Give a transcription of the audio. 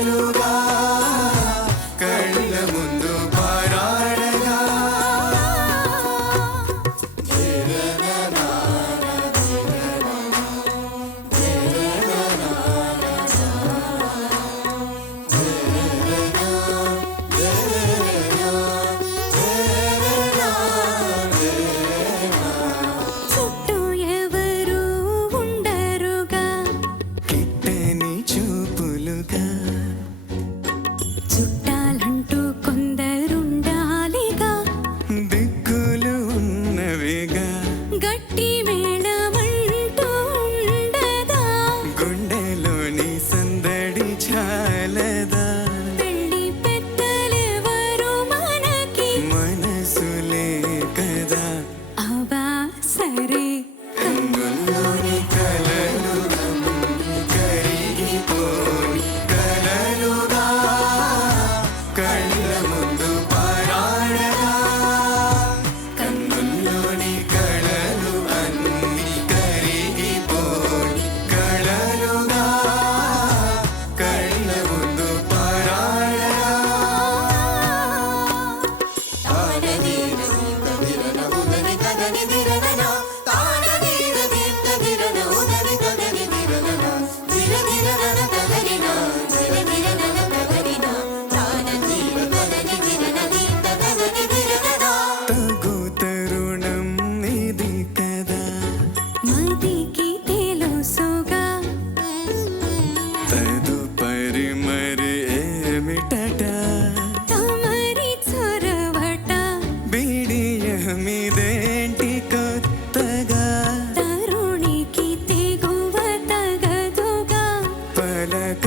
కలలుగా కళ్ళ ముందు పారాడగా చుట్టూ ఎవరు ఉండరుగా కిట్టని చూపులుగా చుట్టాలంటూ కొందరుండాలిగా దిక్కులు ఉన్నవిగా గట్టి మేళమంటూ ఉండదా గుండెలోని సందడి చాలదా పెళ్లి పెద్దలెవరు మనకి మనసులే కదా అవా సరే కన్నుల్లోని కలలు కరిగిపోని కలలుగా కళ్ళ ముందు పారాడగా కన్నుల్లోని కళలు అన్ని కరిగిపోని కళలుగా కళ్ళ ముందు పారాడగా తగు తరుణం ఇది కదా మదికి తెలుసుగా తదుపరి మరి ఏమిటట తమరి చొరవట బిడియమిదేంటి కొత్తగా తరుణికి తెగువ తగదుగా పలక